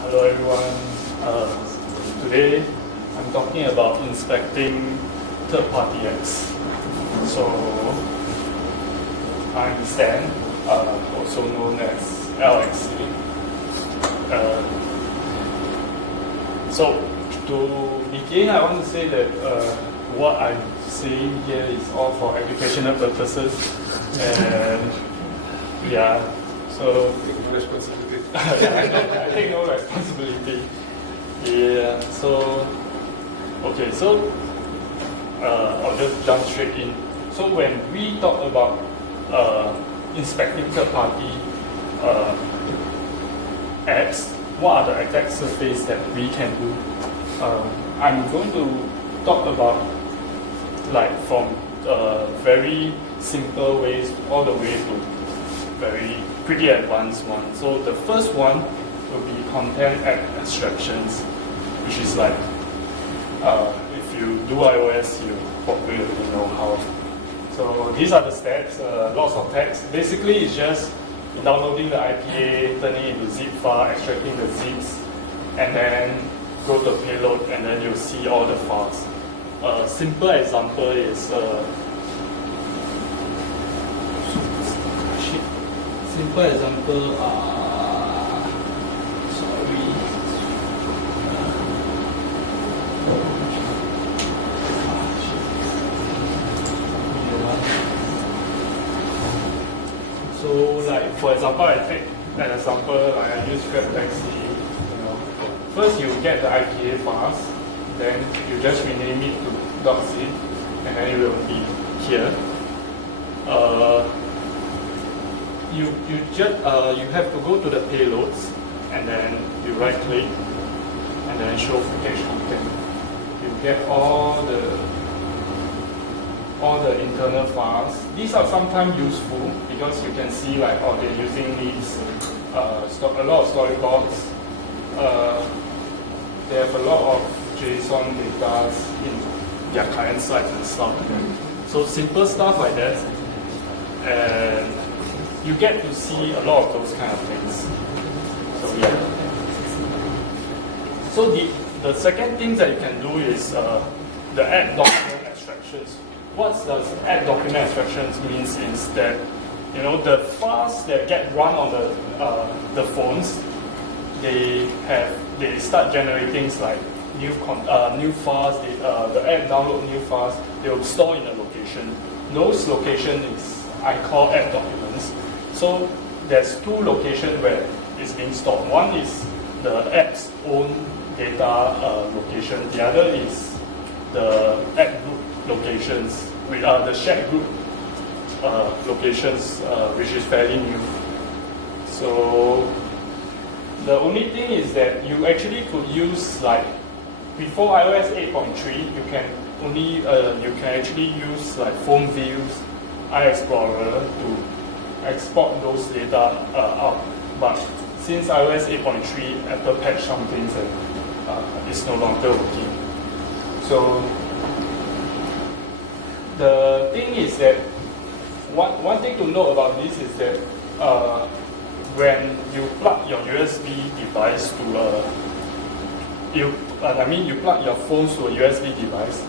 Hello everyone. Today I'm talking about inspecting third-party apps. So I'm Stan, also known as LXC. So to begin, I want to say that what I'm saying here is all for educational purposes, and yeah. So take no responsibility. I take no responsibility. Yeah. So okay. So I'll just jump straight in. So when we talk about inspecting third-party apps, what are the attack surface that we can do? I'm going to talk about like from very simple ways all the way to very pretty advanced one. So the first one will be ContentAct Instructions, which is like if you do iOS, you probably already know how. So these are the steps, lots of text. Basically, it's just downloading the IPA, turning it into zip file, extracting the zips, and then go to payload, and then you'll see all the files. A simple example is simple example, So like for example, I take an example, like I use Grab Taxi. First you get the IPA files, then you just rename it to .zip, and then it will be here. You have to go to the payloads, and then you right click, and then show package content. You get all the internal files. These are sometimes useful because you can see like, oh, they're using these a lot of storyboards. They have a lot of JSON data in their client side and stuff. So simple stuff like that, and you get to see a lot of those kind of things. So yeah. So the second thing that you can do is the add document abstractions. What does add document abstractions means is that the files that get run on the phones, they start generating like new files. The app download new files. They will store in a location. Those locations I call app documents. So there's two locations where it's being stored. One is the app's own data location. The other is the app group locations, with the shared group locations, which is fairly new. So the only thing is that you actually could use, like before iOS 8.3, you can actually use like phone views, iExplorer to export those data out. But since iOS 8.3, Apple patched some things and it's no longer working. So the thing is that one thing to note about this is that when you plug your USB device to you plug your phone to a USB device,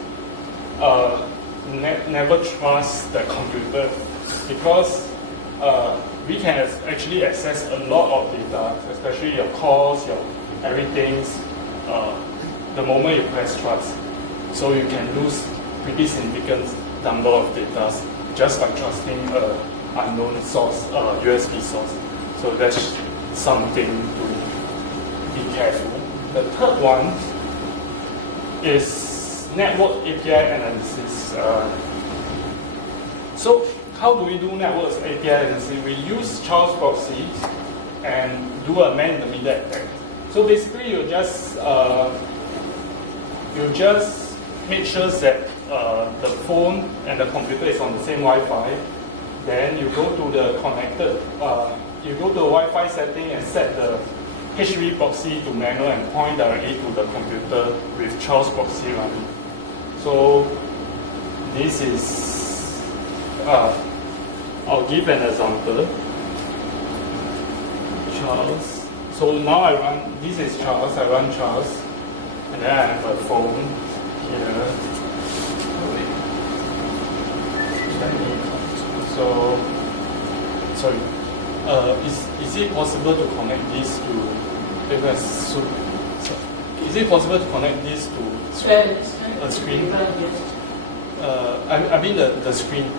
never trust the computer, because we can actually access a lot of data, especially your calls, your everything, the moment you press trust. So you can lose pretty significant number of data just by trusting an unknown source, USB source. So that's something to be careful. The third one is network API analysis. So how do we do network API analysis? We use chargeboxes and do a man-in-the-middle attack. So basically, you just make sure that the phone and the computer is on the same Wi-Fi. Then you go to the you go to the Wi-Fi setting and set the HTTP proxy to manual and point directly to the computer with chargeboxes running. So this is, I'll give an example. Charles. So now I run, this is Charles, I run Charles, and then I have a phone here. So, sorry, is it possible to connect this to, is it possible to connect this to a screen? I mean the screen.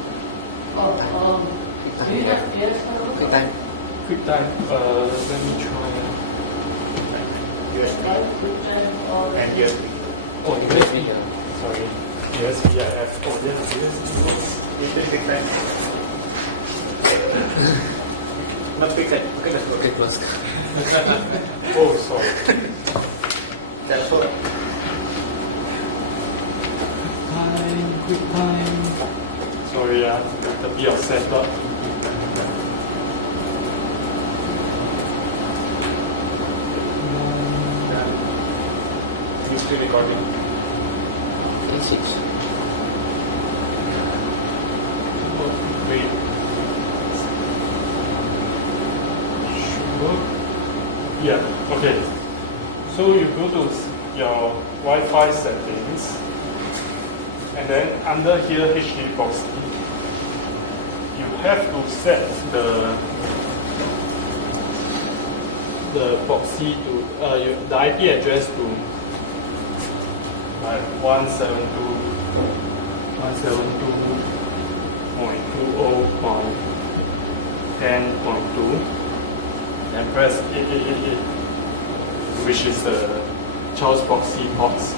Do you have yes? QuickTime, let me try. USB and USB. Oh, USB, sorry. USB, I have. Oh, yes, USB. It is QuickTime. Not QuickTime. Okay, that's okay. Close. Oh, sorry. That's all. QuickTime. Sorry, got a bit of setup. You still recording? A6. Oh, wait. Sure. Yeah, okay. So you go to your Wi-Fi settings, and then under here HTTP proxy, you have to set the proxy to the IP address to like 172.20.10.2 and press 8888, which is the Charles proxy ports,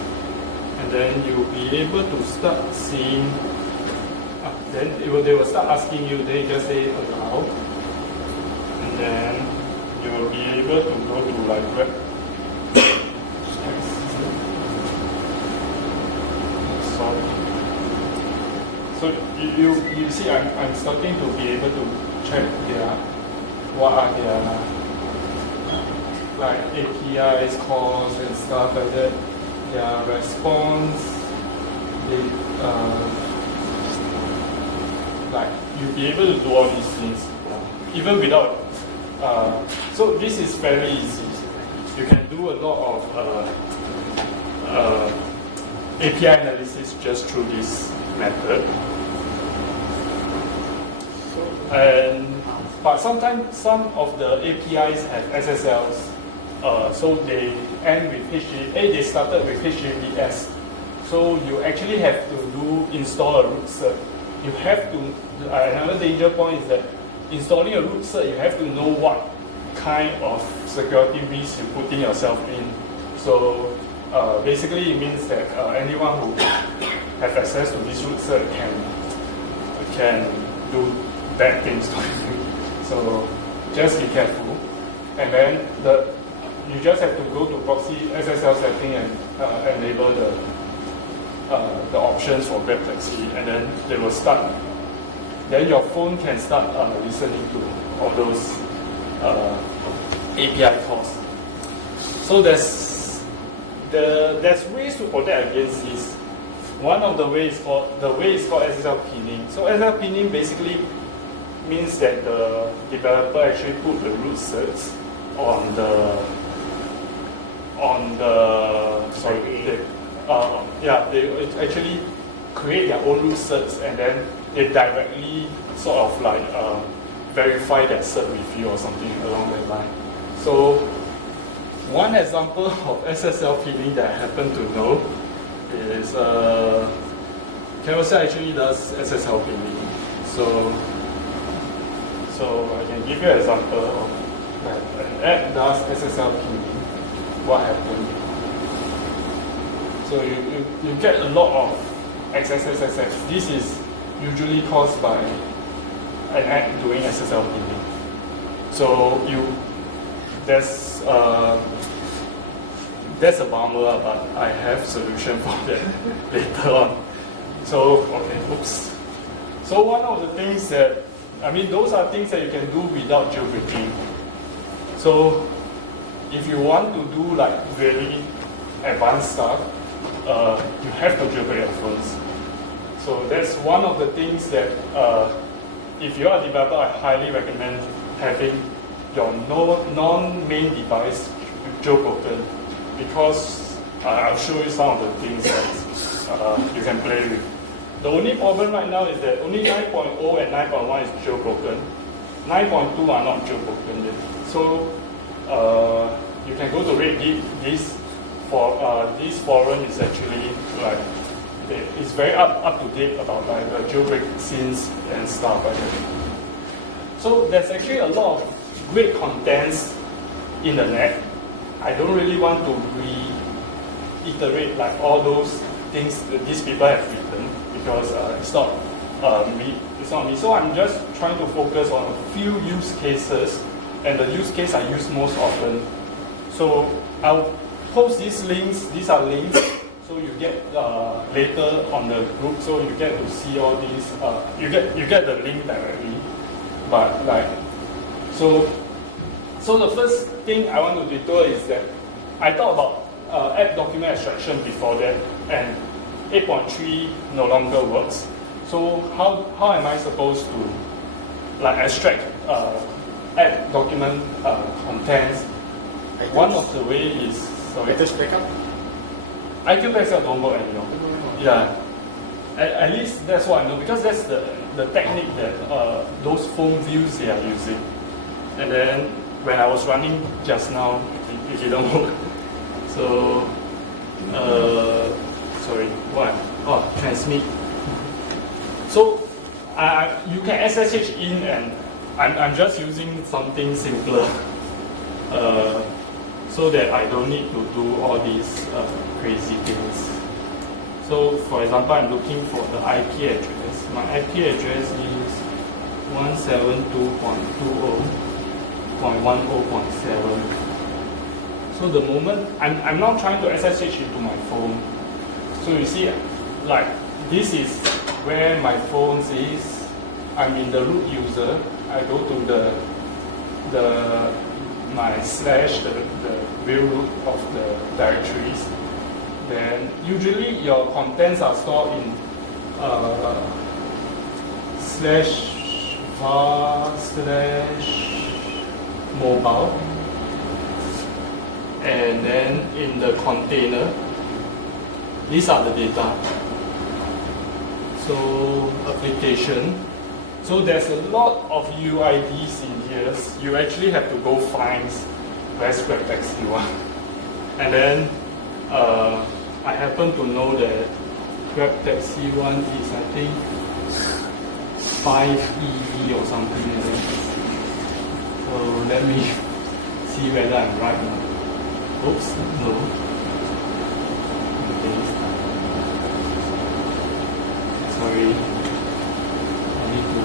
and then you'll be able to start seeing. Then they will start asking you. Then you just say allow, and then you will be able to go to like web. Sorry. So you see, I'm starting to be able to check what are their like APIs calls and stuff like that. Their response, like you'll be able to do all these things even without. So this is very easy. You can do a lot of API analysis just through this method. But sometimes some of the APIs have SSLs. So they end with HTTP. They started with HTTPS. So you actually have to install a root cert. You have to. Another danger point is that installing a root cert, you have to know what kind of security risk you're putting yourself in. So basically, it means that anyone who have access to this root cert can do bad things to you. So just be careful. And then you just have to go to proxy SSL setting and enable the options for web proxy, and then they will start. Then your phone can start listening to all those API calls. So there's ways to protect against this. One of the ways is called SSL pinning. So SSL pinning basically means that the developer actually put the root certs they actually create their own root certs, and then they directly sort of like verify that cert with you or something along that line. So one example of SSL pinning that I happen to know is Carousel actually does SSL pinning. So I can give you an example of an app does SSL pinning. What happened? So you get a lot of XXXXX. This is usually caused by an app doing SSL pinning. So that's a bummer, but I have solution for that later on. So oops. So one of the things those are things that you can do without jailbreaking. So if you want to do like very advanced stuff, you have to jailbreak your phones. So that's one of the things that if you are a developer, I highly recommend having your non-main device jailbroken, because I'll show you some of the things that you can play with. The only problem right now is that only 9.0 and 9.1 is jailbroken. 9.2 are not jailbroken yet. So you can go to Reddit. This forum is actually like it's very up to date about like the jailbreak scenes and stuff like that. So there's actually a lot of great contents in the net. I don't really want to reiterate like all those things that these people have written, because it's not me. So I'm just trying to focus on a few use cases, and the use case I use most often. So I'll post these links. These are links, so you get later on the group. So you get to see all these. You get the link directly, but like so the first thing I want to detour is that I thought about app document extraction before that, and 8.3 no longer works. So how am I supposed to like extract app document contents? One of the way is iTunes backup. iTunes backup don't work anymore. Yeah, at least that's what I know, because that's the technique that those phone views they are using. And then when I was running just now, it didn't work. So sorry, what? Oh, transmit. So you can SSH in, and I'm just using something simpler, so that I don't need to do all these crazy things. So for example, I'm looking for the IP address. My IP address is 172.20.10.7. So the moment I'm now trying to SSH into my phone. So you see, like this is where my phone is. I'm in the root user. I go to my slash, the real root of the directories. Then usually your contents are stored in slash var slash mobile, and then in the container, these are the data. So application. So there's a lot of UIDs in here. You actually have to go find where's GrabTaxi1. And then I happen to know that GrabTaxi1 is, I think, 5 EV or something like that. So let me see whether I'm right now. Oops, no. Okay. Sorry. I need to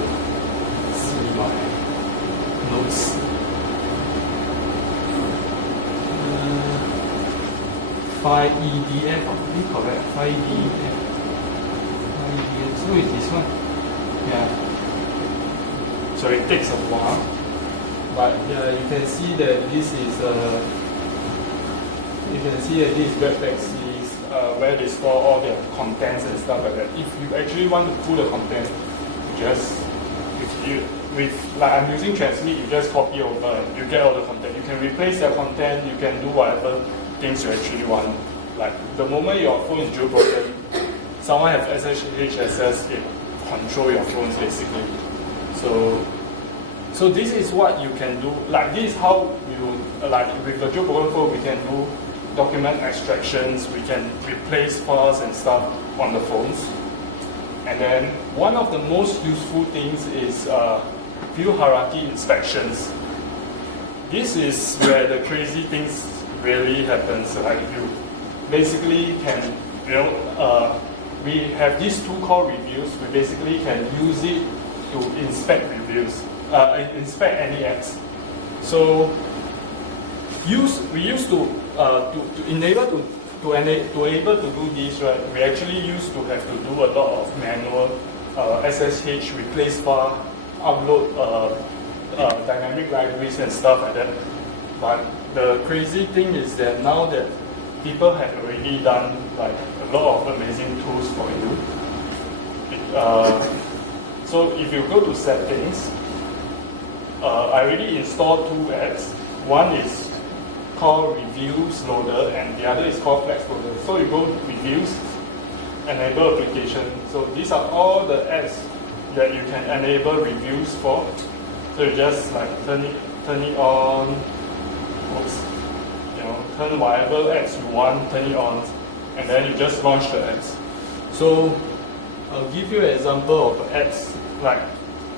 see my notes. 5 EDF, correct? 5 EDF. 5 EDF. So it is one. Yeah. So it takes a while. But you can see that this is this GrabTaxi is where they store all their contents and stuff like that. If you actually want to pull the contents, like I'm using transmit, you just copy over and you get all the content. You can replace their content, you can do whatever things you actually want. Like the moment your phone is jailbroken, someone has SSH access, it control your phones basically. So this is what you can do. Like this is how you like with the jailbroken phone, we can do document extractions, we can replace files and stuff on the phones. And then one of the most useful things is view hierarchy inspections. This is where the crazy things really happens. Like you basically can, we have these tool called reviews. We basically can use it to inspect reviews, inspect any apps. So we used to enable to do this, right? We actually used to have to do a lot of manual SSH, replace file, upload dynamic libraries and stuff like that. But the crazy thing is that now that people have already done like a lot of amazing tools for you. So if you go to settings, I already installed two apps. One is called Reviews Loader and the other is called Flex Loader. So you go to Reviews, enable application. So these are all the apps that you can enable reviews for. So you just like turn it on. Oops. You know, turn whatever apps you want, turn it on, and then you just launch the apps. So I'll give you an example of apps, like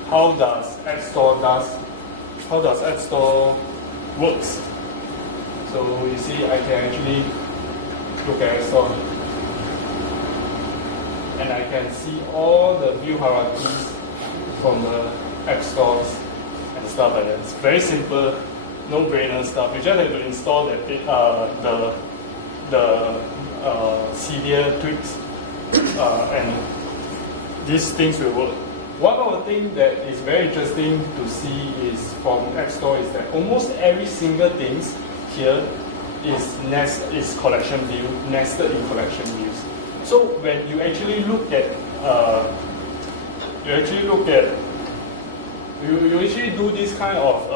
how does App Store works. So you see, I can actually look at App Store, and I can see all the view hierarchies from the App Stores and stuff like that. It's very simple, no-brainer stuff. You just have to install the severe tweaks, and these things will work. One of the things that is very interesting to see is from App Store is that almost every single thing here is collection view, nested in collection views. So when you actually look at, you actually do this kind of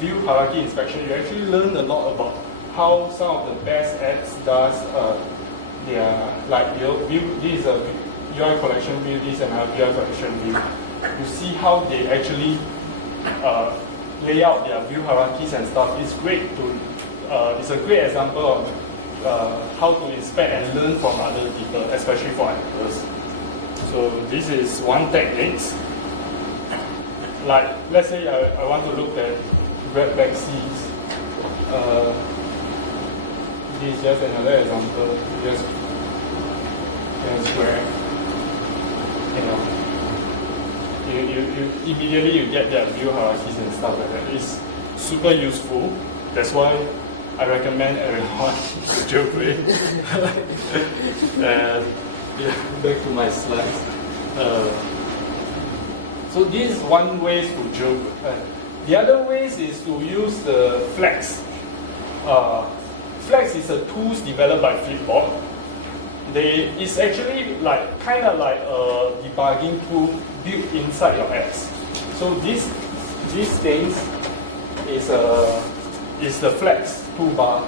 view hierarchy inspection, you actually learn a lot about how some of the best apps does their, like, this is a UI collection view, this is another UI collection view. You see how they actually lay out their view hierarchies and stuff. It's great to, it's a great example of how to inspect and learn from other people, especially for editors. So this is one technique. Like, let's say I want to look at red backseas. This is just another example. Just grab, you know, you immediately you get their view hierarchies and stuff like that. It's super useful. That's why I recommend everyone to jailbreak. And yeah, back to my slides. So this is one way to jailbreak. The other ways is to use the Flex. Flex is a tool developed by Flipboard. It's actually like kind of like a debugging tool built inside your apps. So these things is the Flex toolbar.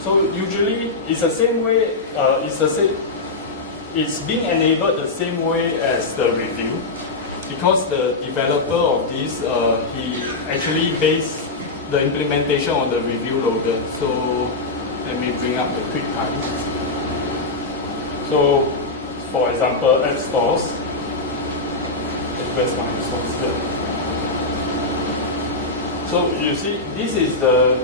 So usually it's the same way. It's being enabled the same way as the review, because the developer of this he actually based the implementation on the review loader. So let me bring up the quick time. So, for example, app stores. Where's my app stores here? So you see, this is the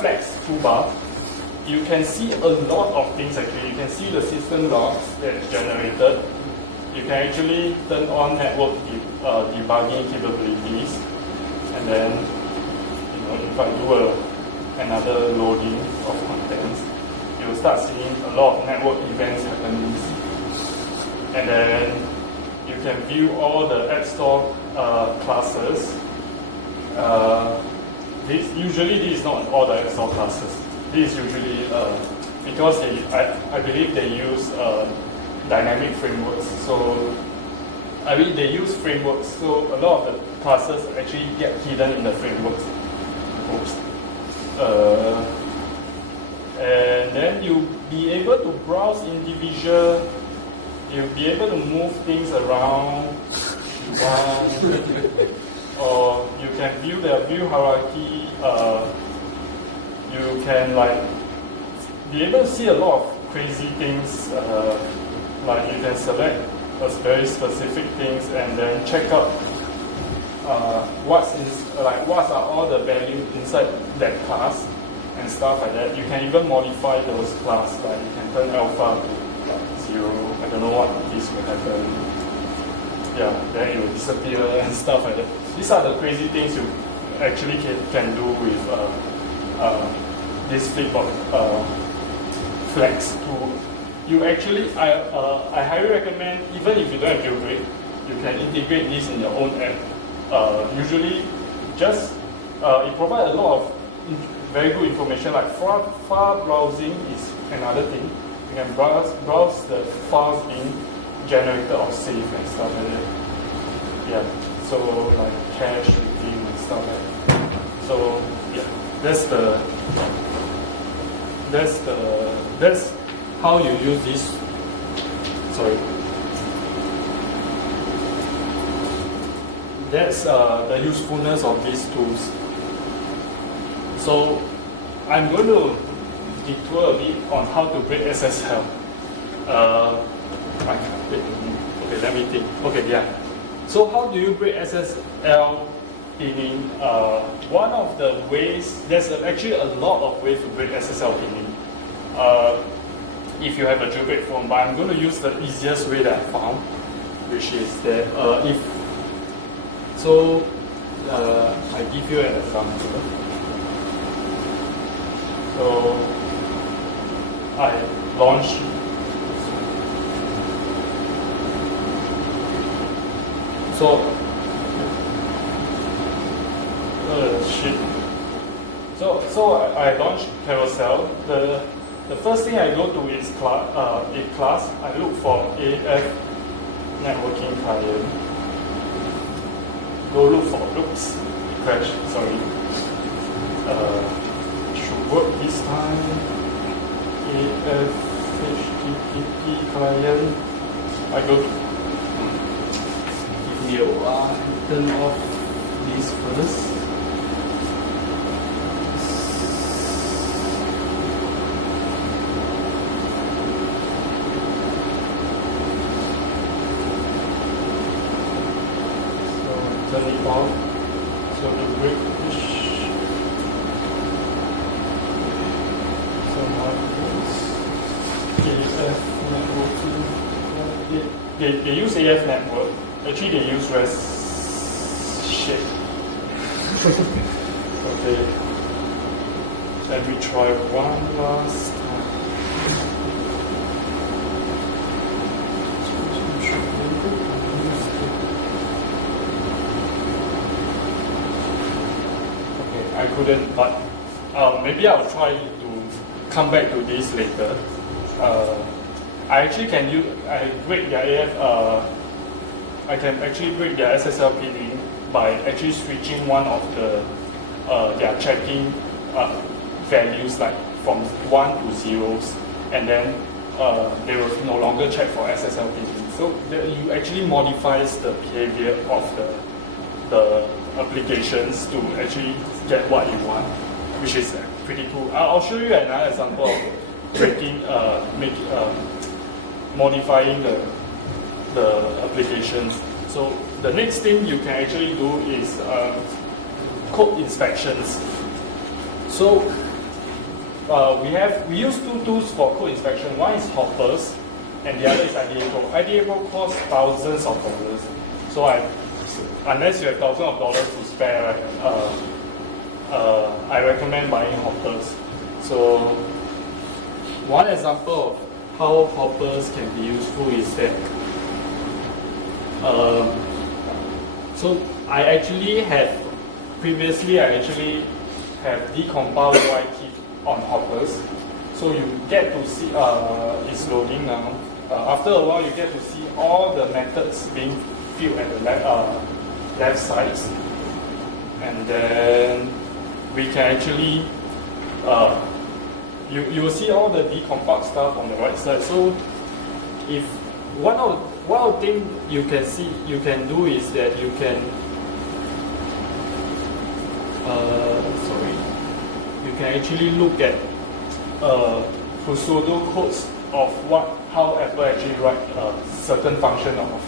Flex toolbar. You can see a lot of things actually. You can see the system logs that's generated. You can actually turn on network debugging capabilities, and then, you know, if I do another loading of contents, you'll start seeing a lot of network events happening. And then you can view all the App Store classes. Usually this is not all the App Store classes. This is usually because I believe they use dynamic frameworks. So I mean they use frameworks. So a lot of the classes actually get hidden in the frameworks. Oops. And then you'll be able to browse individual, you'll be able to move things around if you want, or you can view the view hierarchy. You can like be able to see a lot of crazy things, like you can select a very specific things and then check out what are all the values inside that class and stuff like that. You can even modify those class, like you can turn alpha to like 0. I don't know what this will happen. Yeah, then it will disappear and stuff like that. These are the crazy things you actually can do with this Flipboard Flex tool. You actually, I highly recommend, even if you don't have jailbreak, you can integrate this in your own app. Usually, just it provides a lot of very good information. Like file browsing is another thing. You can browse the files generator of safe and stuff like that. Yeah, so like cache redeem and stuff like that. So yeah, that's how you use this. Sorry. That's the usefulness of these tools. So I'm going to detour a bit on how to break SSL. Okay, let me think. Okay, yeah. So how do you break SSL pinning? One of the ways, there's actually a lot of ways to break SSL pinning. If you have a jailbreak phone, but I'm going to use the easiest way that I found, which is that I give you an example. So I launch. So I launch Carousel. The first thing I go to is class. I look for AF networking client. Go look for crash. Sorry. Should work this time. AF HTTP client. I go. Give me a while. Turn off this first. Turn it off. So the British. So now it's AF networking. They use AF network. Actually, they use REST shit. Okay. Let me try one last time. I couldn't, but maybe I'll try to come back to this later. I actually can use, I break their AF, I can actually break their SSL pinning by actually switching one of the their checking values, like from 1 to 0s, and then they will no longer check for SSL pinning. So you actually modifies the behavior of the applications to actually get what you want, which is pretty cool. I'll show you another example of breaking, modifying the applications. So the next thing you can actually do is code inspections. So we use two tools for code inspection. One is Hoppers, and the other is IDA Pro. IDA Pro costs thousands of dollars. So unless you have thousands of dollars to spare, I recommend buying Hoppers. So one example of how Hoppers can be useful is that so previously I actually have decompiled UIKit on Hoppers. So you get to see, it's loading now. After a while you get to see all the methods being filled at the left sides. And then we can actually, you will see all the decompiled stuff on the right side. So if one of the things you can do is that you can you can actually look at pseudo codes of how Apple actually write certain function of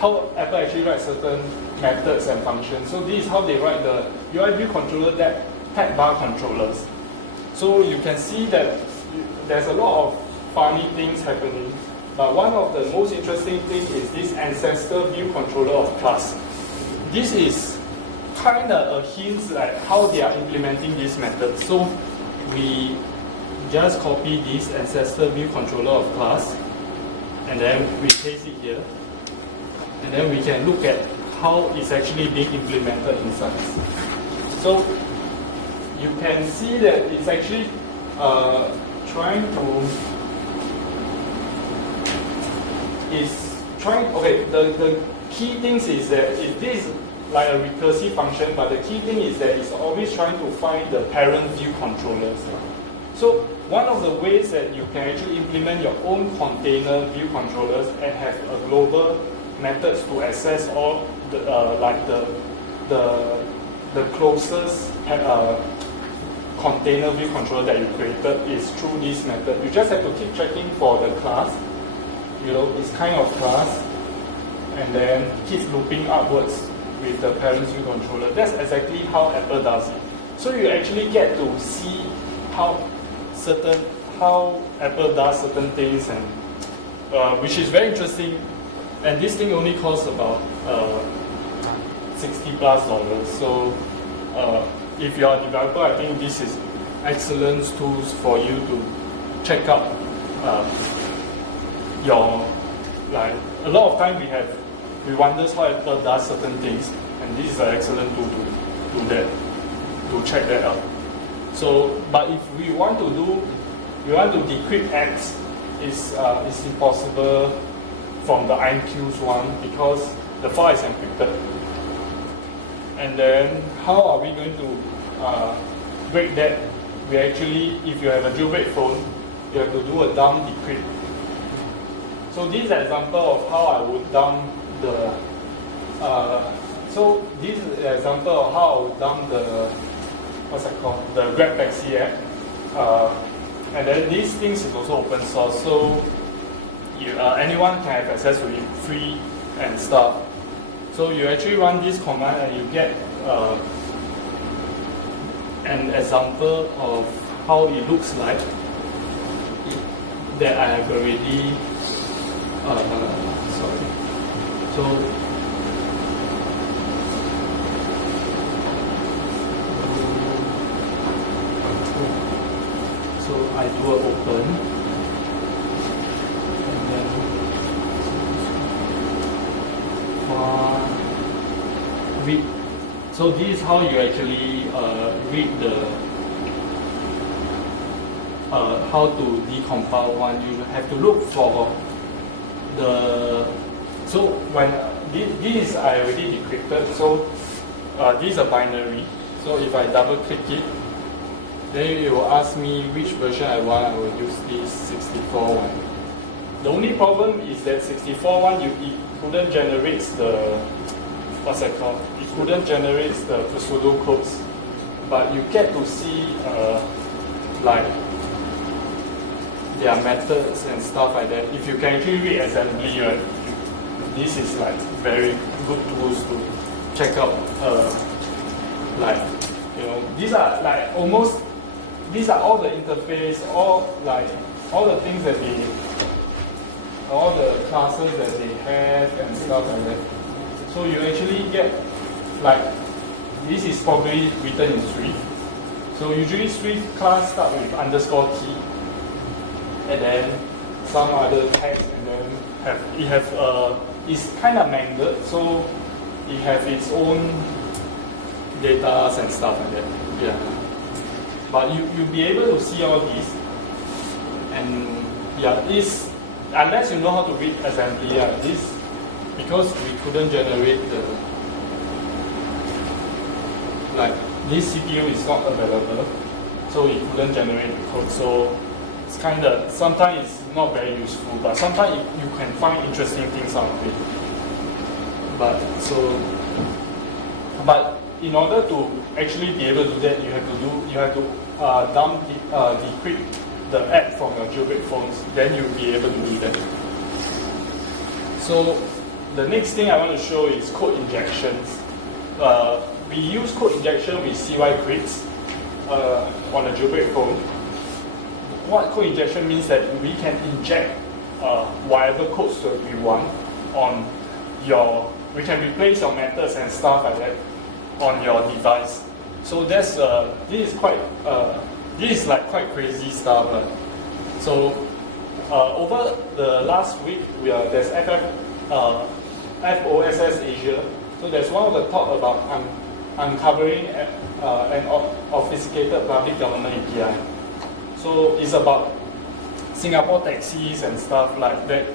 how Apple actually writes certain methods and functions. So this is how they write the UI view controller tag bar controllers. So you can see that there's a lot of funny things happening, but one of the most interesting things is this ancestor view controller of class. This is kind of a hint at how they are implementing this method. So we just copy this ancestor view controller of class, and then we paste it here, and then we can look at how it's actually being implemented inside. So you can see that it's actually trying to is trying, okay, the key things is that this is like a recursive function, but the key thing is that it's always trying to find the parent view controllers. So one of the ways that you can actually implement your own container view controllers and have a global methods to access all the like the closest container view controller that you created is through this method. You just have to keep checking for the class, this kind of class, and then keep looping upwards with the parent view controller. That's exactly how Apple does it. So you actually get to see how Apple does certain things, and which is very interesting. And this thing only costs about $60+. So if you are a developer, I think this is excellent tools for you to check out your, like, a lot of time we wonder how Apple does certain things, and this is an excellent tool to do that, to check that out. So, but if we want to decrypt apps, it's impossible from the IMQ's one because the file is encrypted. And then how are we going to break that? We actually, if you have a jailbreak phone, you have to do a dump decrypt. So this is an example of how I would dump the. So this is an example of how I would dump the, what's that called? The Grab Taxi app. And then these things is also open source, so anyone can have access to it, free and stuff. So you actually run this command and you get an example of how it looks like that I have already. So I do an open, and then read. So this is how you actually read the how to decompile one. You have to look for the. So when this is I already decrypted. So this is a binary. So if I double click it, then it will ask me which version I want. I will use this 64 one. The only problem is that 64 one, it couldn't generate the, what's that called? It couldn't generate the pseudocodes. But you get to see like their methods and stuff like that. If you can actually read assembly, right, this is like very good tools to check out. Like, these are like almost. These are all the interface, all the things that all the classes that they have and stuff like that. So you actually get, like, this is probably written in Swift. So usually Swift class start with _t, and then some other text, and then it's kind of mangled, so it have its own data and stuff like that. Yeah. But you'll be able to see all these, and yeah, unless you know how to read assembly, this, because we couldn't generate this CPU is not available, so it couldn't generate the code. So it's kind of, sometimes it's not very useful, but sometimes you can find interesting things out of it. But in order to actually be able to do that, you have to decrypt the app from your jailbreak phones. Then you'll be able to do that. So the next thing I want to show is code injections. We use code injection with CY grids on a jailbreak phone. What code injection means that we can inject whatever codes that we want on your. We can replace your methods and stuff like that on your device. So that's this is like quite crazy stuff. So over the last week, there's OSS Asia. So there's one of the talk about uncovering an obfuscated public government API. So it's about Singapore taxis and stuff like that.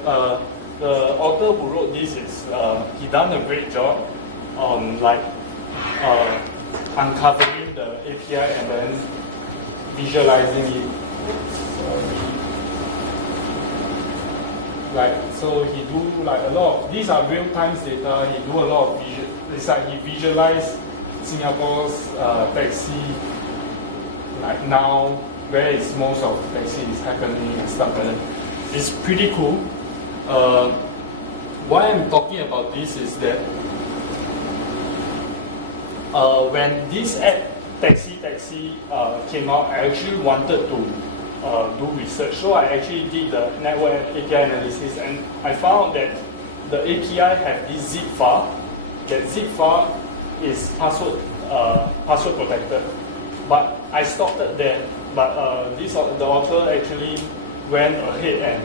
the author who wrote this is he done a great job on uncovering the API and then visualizing it. So he do a lot of, these are real-time data, he do a lot of it's like he visualize Singapore's taxi, now, where is most of the taxi is happening and stuff like that. It's pretty cool. Why I'm talking about this is that when this app, Taxi came out, I actually wanted to do research. So I actually did the network API analysis, and I found that the API have this zip file. That zip file is password protected. But I stopped it there. But the author actually went ahead and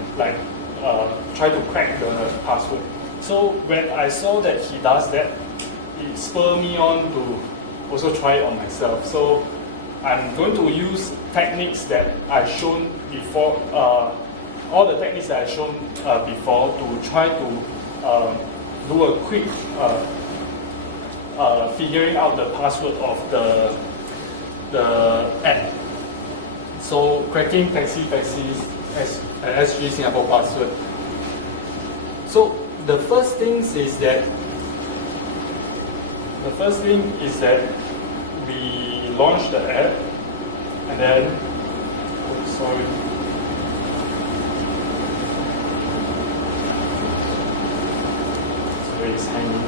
try to crack the password. So when I saw that he does that, it spurred me on to also try it on myself. So I'm going to use techniques that I've shown before, all the techniques that I've shown before, to try to do a quick figuring out the password of the app. So cracking taxis SG Singapore password. So the first thing is that we launch the app, and then sorry. It's hanging.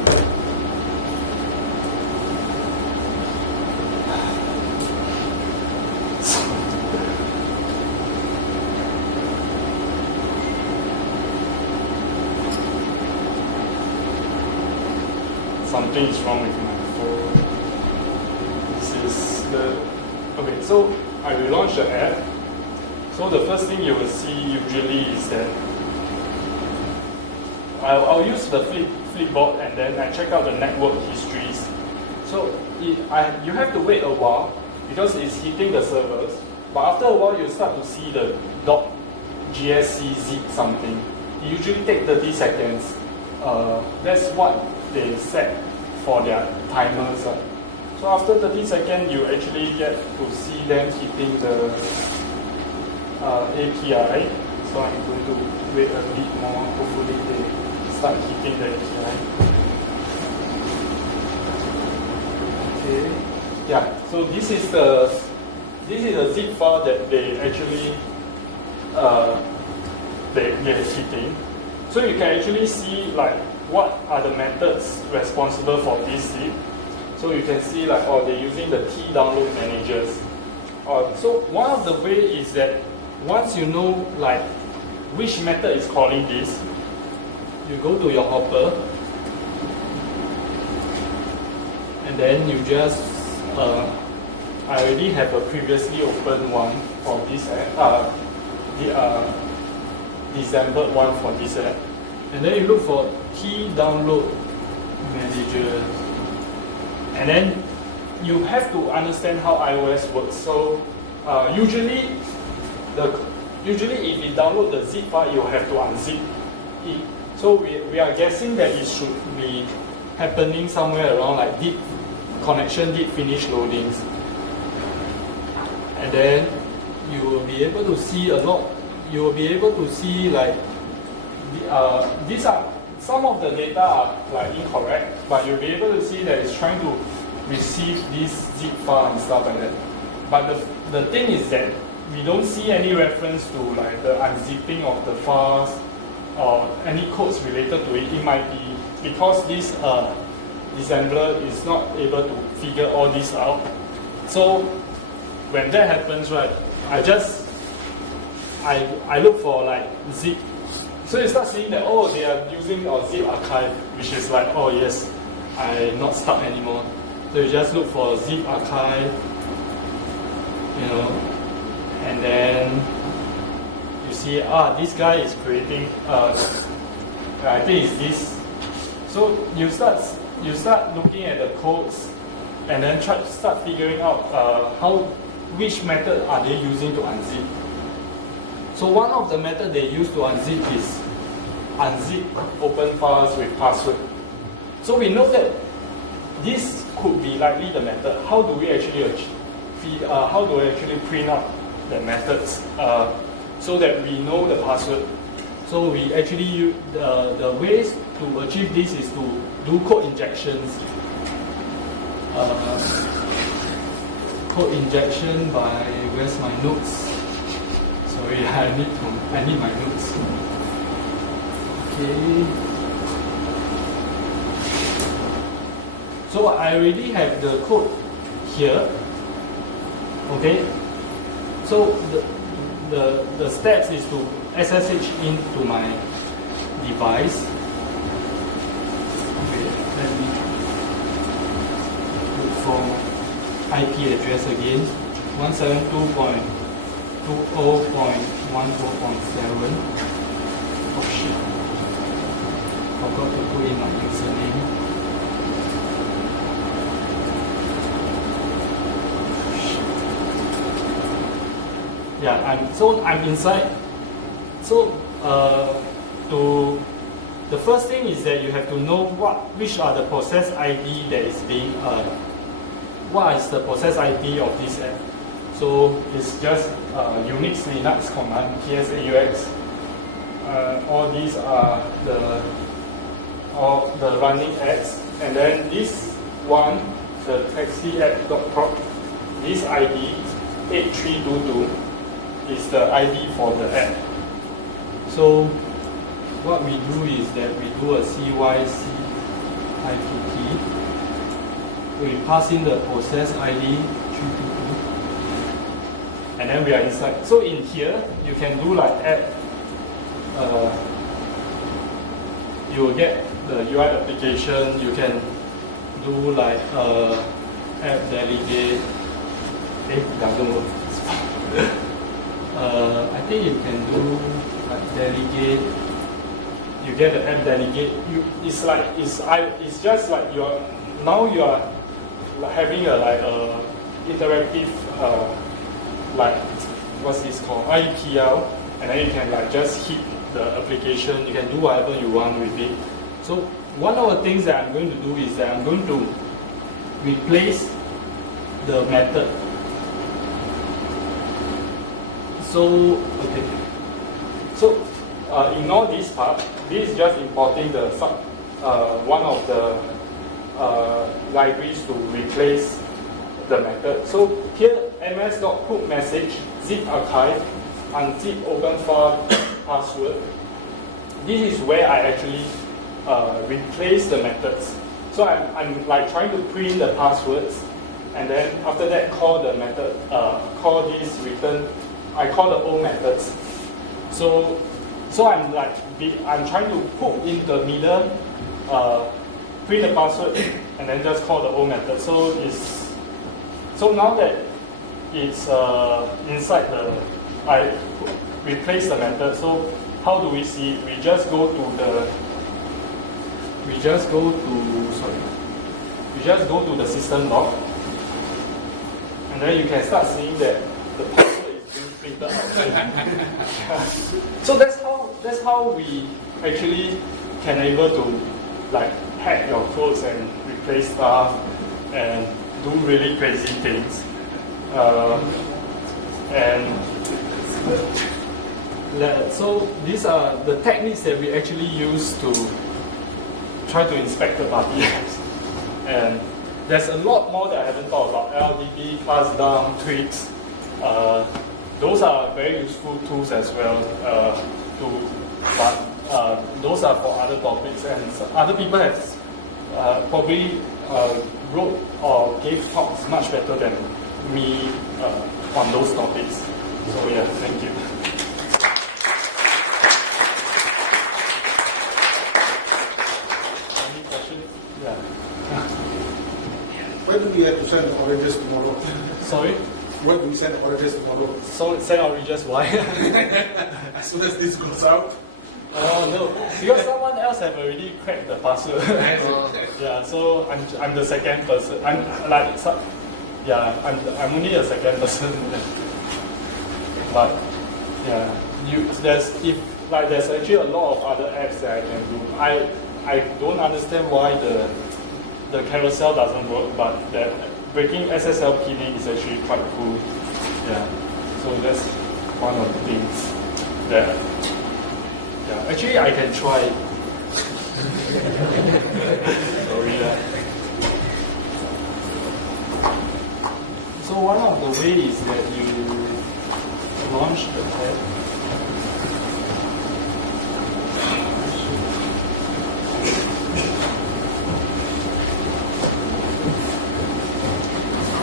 Something is wrong with my phone. This is okay. So I will launch the app. So the first thing you will see usually is that I'll use the Flipboard, and then I check out the network histories. So you have to wait a while because it's hitting the servers. But after a while, you start to see the .gsc zip something. It usually takes 30 seconds. That's what they set for their timers. So after 30 seconds, you actually get to see them hitting the API. So I'm going to wait a bit more. Hopefully they start hitting the API. Okay. Yeah. So this is a zip file that they actually they're hitting. So you can actually see what are the methods responsible for this zip. So you can see they're using the T download managers. So one of the ways is that once you know which method is calling this, you go to your hopper, and then you just I already have a previously opened one for this app, December one for this app, and then you look for T download manager, and then you have to understand how iOS works. So usually if you download the zip file, you have to unzip it. So we are guessing that it should be happening somewhere around deep connection, deep finish loadings, and then you will be able to see a lot. You will be able to see these are some of the data are incorrect, but you'll be able to see that it's trying to receive this zip file and stuff like that. But the thing is that we don't see any reference to the unzipping of the files or any codes related to it. It might be because this assembler is not able to figure all this out. So when that happens, right, I look for zip. So you start seeing that they are using a zip archive, which is oh yes, I'm not stuck anymore. So you just look for zip archive, and then you see this guy is creating I think it's this. So you start looking at the codes, and then start figuring out which method are they using to unzip. So one of the methods they use to unzip is unzip open files with password. So we know that this could be likely the method. How do we actually print out the methods so that we know the password? So we actually use the ways to achieve this is to do code injections. Code injection by, where's my notes? Sorry, I need my notes. Okay. So I already have the code here. Okay. So the steps is to SSH into my device. Okay, let me look for IP address again. 172.20.14.7. Oh shit. Forgot to put in my username. Yeah, I'm inside. So the first thing is that you have to know which are the process ID that is being what is the process ID of this app. So it's just Unix, Linux command, PSAUX. All these are the running apps, and then this one, the taxi-app.prop, this ID 8322 is the ID for the app. So what we do is that we do a CYC IPT. We pass in the process ID 322, and then we are inside. So in here, you can do like app. You will get the UI application. You can do like app delegate. It doesn't work. I think you can do like delegate. You get the app delegate. It's just like you are having a interactive like what's this called, IPL, and then you can like just hit the application. You can do whatever you want with it. So one of the things that I'm going to do is that I'm going to replace the method. So okay. So ignore this part. This is just importing the one of the libraries to replace the method. So here ms.put message zip archive unzip open file password. This is where I actually replace the methods. So I'm like trying to print the passwords, and then after that call the method, call this return. I call the old methods. So I'm trying to put in the middle, print the password, and then just call the old method. So now that it's inside I replace the method. So how do we see it? We just go to the system log, and then you can start seeing that the password is being printed out. So that's how we actually can able to like hack your codes and replace stuff and do really crazy things. So these are the techniques that we actually use to try to inspect the party apps. And there's a lot more that I haven't thought about. LDB, class dump, tweaks. Those are very useful tools as well. But those are for other topics, and other people have probably wrote or gave talks much better than me on those topics. So yeah, thank you. Any questions? Yeah. When do we have to send the oranges tomorrow? Sorry? When do we send the oranges tomorrow? So send oranges, why? As soon as this goes out. No, because someone else have already cracked the password. Yeah, so I'm the second person. I'm only the second person. But yeah, like there's actually a lot of other apps that I can do. I don't understand why the carousel doesn't work, but that breaking SSL pinning is actually quite cool. Yeah. So that's one of the things that, yeah, actually I can try it. Sorry. So one of the ways is that you launch the tab.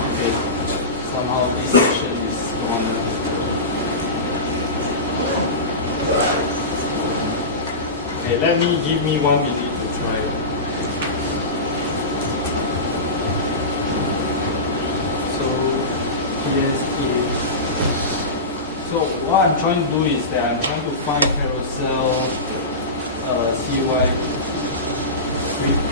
Okay, somehow this section is gone. Okay, give me 1 minute to try it. So what I'm trying to do is that I'm trying to find carousel CY script,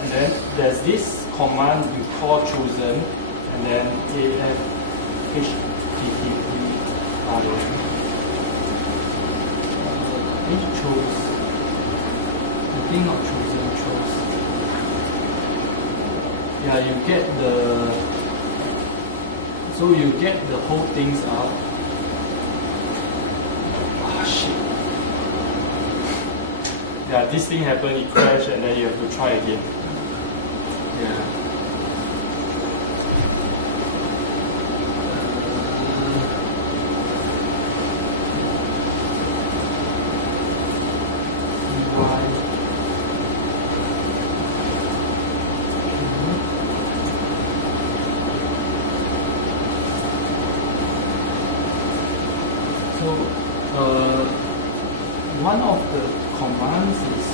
and then there's this command you call chosen, and then AF HTTP chose. I think not chosen, chose. Yeah, you get the whole things up. Ah, shit. Yeah, this thing happened, it crashed, and then you have to try again. Yeah. One of the commands is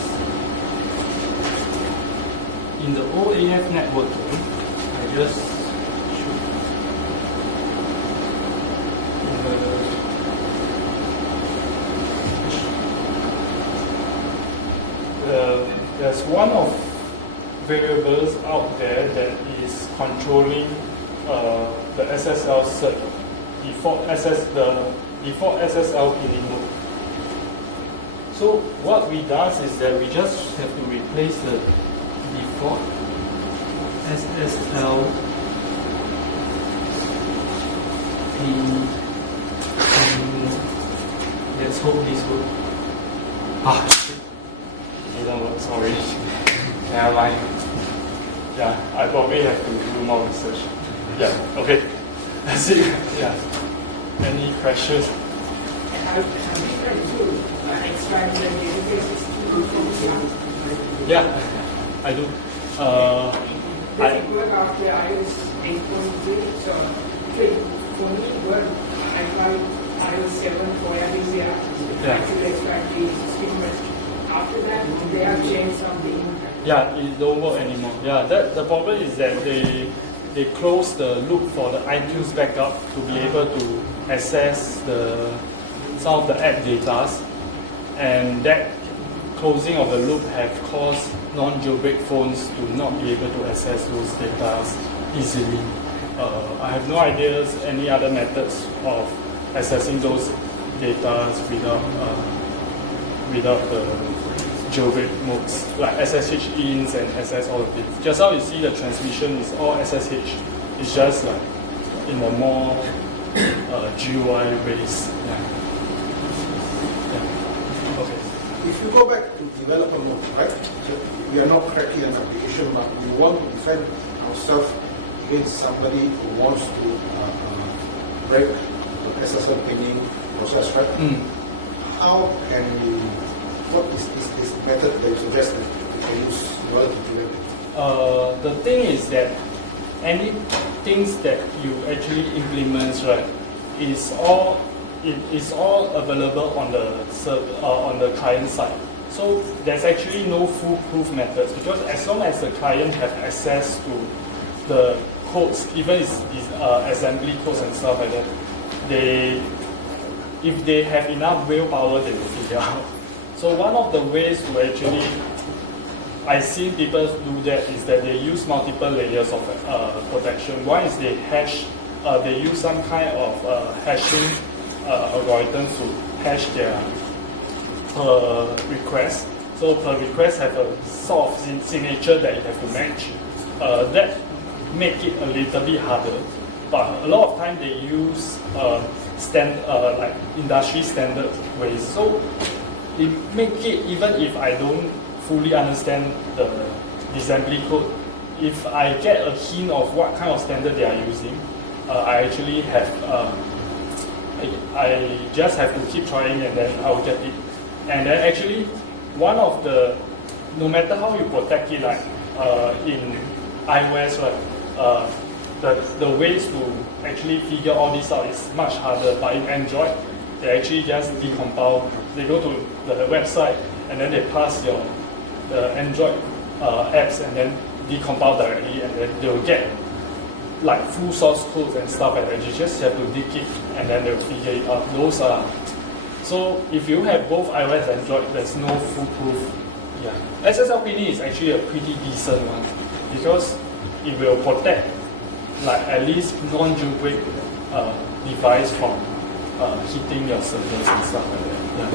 in the OAF networking. I just should. There's one of variables out there that is controlling the SSL cert, the default SSL pinning mode. So what we does is that we just have to replace the default SSL pinning mode. Let's hope this works. It doesn't work, sorry. Never mind. Yeah, I probably have to do more research. Yeah, okay. That's it. Yeah. Any questions? Yeah, I do. Does it work after iOS 8.3? So, for me, work, I tried iOS 7 for Asia. Actually, extract the system, but after that, they have changed something. Yeah, it don't work anymore. Yeah, the problem is that they close the loop for the iTunes backup to be able to access some of the app data, and that closing of the loop have caused non-jailbreak phones to not be able to access those data easily. I have no idea any other methods of accessing those data without the jailbreak modes, like SSH ins and SS all of it. Just now you see the transmission is all SSH. It's just like in a more GUI base. Okay. If you go back to developer mode, right? So we are not cracking an application, but we want to defend ourselves against somebody who wants to break the SSL pinning process, right? How can we? What is this method that you suggest that we can use well to do it? The thing is that any things that you actually implement, right, is all available on the client side. So there's actually no foolproof methods, because as long as the client have access to the codes, even is assembly codes and stuff like that, if they have enough willpower, they will figure out. So one of the ways to actually, I see people do that, is that they use multiple layers of protection. One is they hash they use some kind of hashing algorithm to hash their request. So per request have a sort of signature that you have to match. That make it a little bit harder. But a lot of time they use like industry standard ways. So it make it, even if I don't fully understand the assembly code, if I get a hint of what kind of standard they are using, I actually have I just have to keep trying and then I'll get it. And then actually one of the, no matter how you protect it, like in iOS, right, the ways to actually figure all this out is much harder. But in Android, they actually just decompile. They go to the website and then they pass the Android apps and then decompile directly, and then they'll get like full source codes and stuff like that. You just have to dig it and then they'll figure it out. Those are, so if you have both iOS and Android, there's no foolproof. Yeah, SSL pinning is actually a pretty decent one because it will protect like at least non-jailbreak device from hitting your servers and stuff like that. Yeah.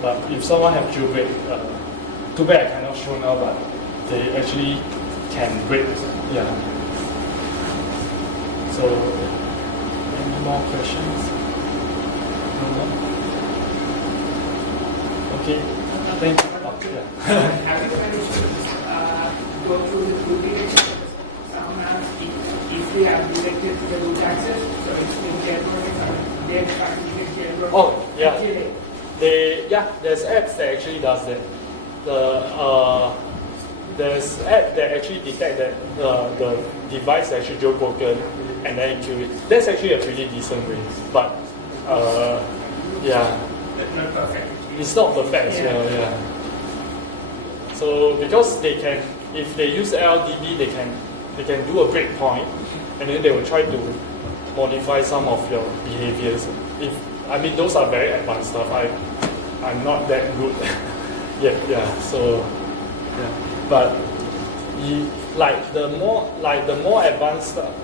But if someone have jailbreak, too bad I cannot show now, but they actually can break. Yeah. So, any more questions? No more? Okay. Thank you. Oh, yeah. Have you managed to go through the root direction? Somehow, if they have directed the root access, so it's in jailbreak, they have started to get jailbreak. Oh, yeah. There's apps that actually does that. There's app that actually detect that the device is actually jailbroken and then it kill it. That's actually a pretty decent way. But yeah. But not perfect. It's not perfect as well, yeah. So because they can, if they use LLDB, they can do a breakpoint, and then they will try to modify some of your behaviors. Those are very advanced stuff. I'm not that good yet, yeah. So yeah, but the more advanced stuff,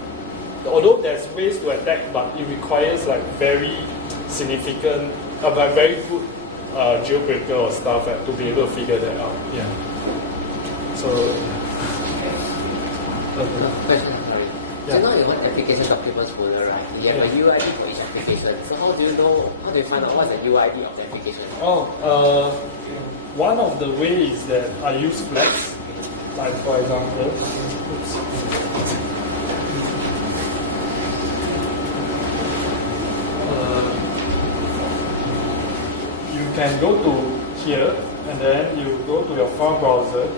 although there's ways to attack, but it requires like very significant, very good jailbreaker or stuff to be able to figure that out. Yeah. So. Question, sorry. Yeah. So now you want application documents folder, right? You have a UID for each application. So how do you find out what's the UID of the application? One of the ways that I use flags, like for example, you can go to here and then you go to your file browser,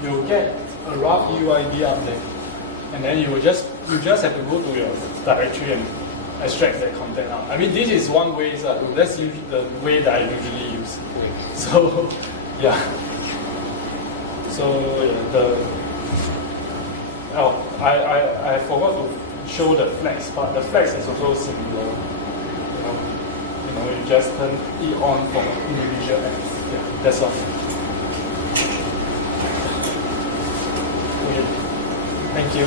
you'll get a rough UID up there, and then you just have to go to your directory and extract that content out. This is one way, that's usually the way that I usually use. So yeah. So I forgot to show the flags, but the flags is also similar. You just turn it on for individual apps. Yeah, that's all. Okay. Thank you.